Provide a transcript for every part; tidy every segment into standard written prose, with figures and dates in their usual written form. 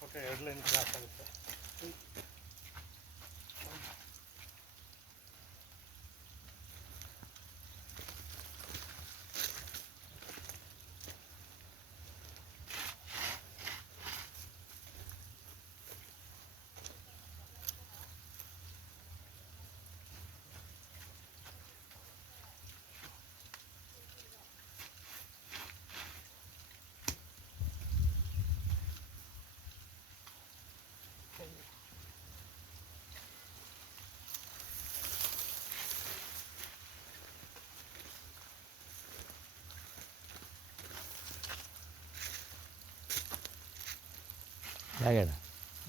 ಪಕ್ಕ 2 line cross ಆಗುತ್ತೆ.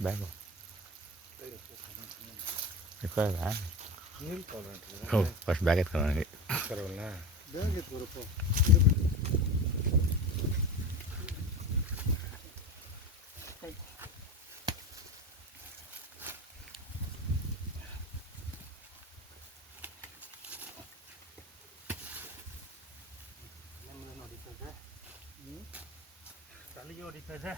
Bag first bag ಎತ್ಕೊಂಡು ನನಗೆ ಬ್ಯಾಗ್ ಎತ್ಕೊರಪ್ಪ. ತಲೆಗೆ ಹೊಡಿತಾ ಇದೆ.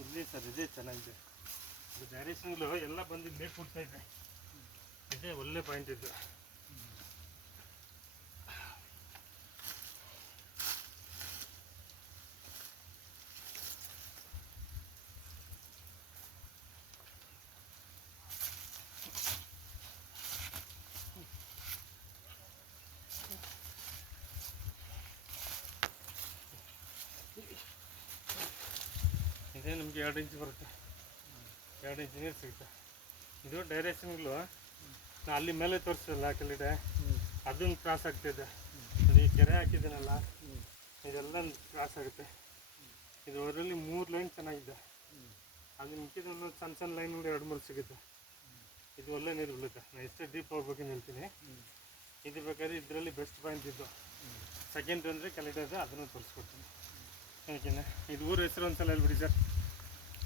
ಇಲ್ಲಿ ಸರ್ ಇದೇ ಚೆನ್ನಾಗಿದೆ. ಇದು ಡೈರೆಕ್ಷನ್ಗಳು ಎಲ್ಲ ಬಂದು ಮೇಕ್ ಕೊಡ್ತಾ ಇದೆ. ಇದೇ ಒಳ್ಳೆ ಪಾಯಿಂಟ್ ಇದು. ಇದೇ ನಮಗೆ 2 ಇಂಚ್ ಬರುತ್ತೆ. 2 ಇಂಚ್ ನೀರು ಸಿಗುತ್ತೆ. ಇದು ಡೈರೆಕ್ಷನ್ಗಳು ಅಲ್ಲಿ ಮೇಲೆ ತೋರಿಸಲ್ಲ ಕೆಳಗಡೆ ಅದನ್ನು ಕ್ರಾಸ್ ಆಗ್ತಿದೆ. ಅದು ಈ ಕೆರೆ ಹಾಕಿದ್ದೀನಲ್ಲ ಇದೆಲ್ಲ ಕ್ರಾಸ್ ಆಗುತ್ತೆ. ಇದು ಅವರಲ್ಲಿ 3 ಲೈನ್ ಚೆನ್ನಾಗಿದೆ. ಅದು ಮಿಕ್ಕಿದ ಒಂದು ಸಣ್ಣ ಲೈನ್ಗಳು 2-3 ಸಿಗುತ್ತೆ. ಇದು ಒಳ್ಳೆ ನೀರು ಬೀಳುತ್ತೆ. ನಾನು ಎಷ್ಟೇ ಡೀಪ್ ಹೋಗ್ಬೇಕಂತ ಹೇಳ್ತೀನಿ. ಇದು ಬೇಕಾದ್ರೆ ಇದರಲ್ಲಿ ಬೆಸ್ಟ್ ಪಾಯಿಂಟ್ ಇದ್ದು. ಸೆಕೆಂಡ್ ಅಂದರೆ ಕೆಳಗಡೆ ಇದೆ, ಅದನ್ನು ತೋರಿಸ್ಕೊಡ್ತೀನಿ. ಓಕೆನಾ? ಇದು ಊರ ಹೆಸರು ಒಂದ್ಸಲ ಹೇಳ್ಬಿಡಿ ಸರ್.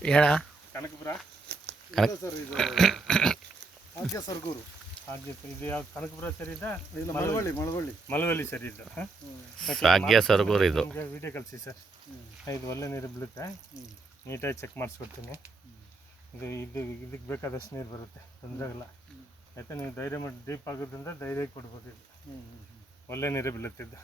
ಹೇಳ ಕನಕಪುರ ಸರ್. ಇದು ಆದ್ಯ ಸರ್ಗೂರು. ಇದು ಯಾವ್ದು ಕನಕಪುರ ಸರ್ ಇದೆ? ಮಳವಳ್ಳಿ ಸರ್ ಇದು. ಭಾಗ್ಯ ಸರ್ಗೂರು ಇದು. ನಿಮಗೆ ವಿಡಿಯೋ ಕಳಿಸಿ ಸರ್. ಇದು ಒಳ್ಳೆ ನೀರು ಬೀಳುತ್ತೆ. ನೀಟಾಗಿ ಚೆಕ್ ಮಾಡಿಸ್ಕೊಡ್ತೀನಿ. ಇದಕ್ಕೆ ಬೇಕಾದಷ್ಟು ನೀರು ಬರುತ್ತೆ, ತೊಂದರೆ ಆಗಲ್ಲ. ಯಾಕೆ ನೀವು ಧೈರ್ಯ ಮಾಡಿ ಡೀಪ್ ಆಗೋದ್ರಿಂದ ಧೈರ್ಯ ಕೊಡ್ಬೋದು. ಇದು ಒಳ್ಳೆ ನೀರೇ ಬೀಳುತ್ತಿದ್ದು.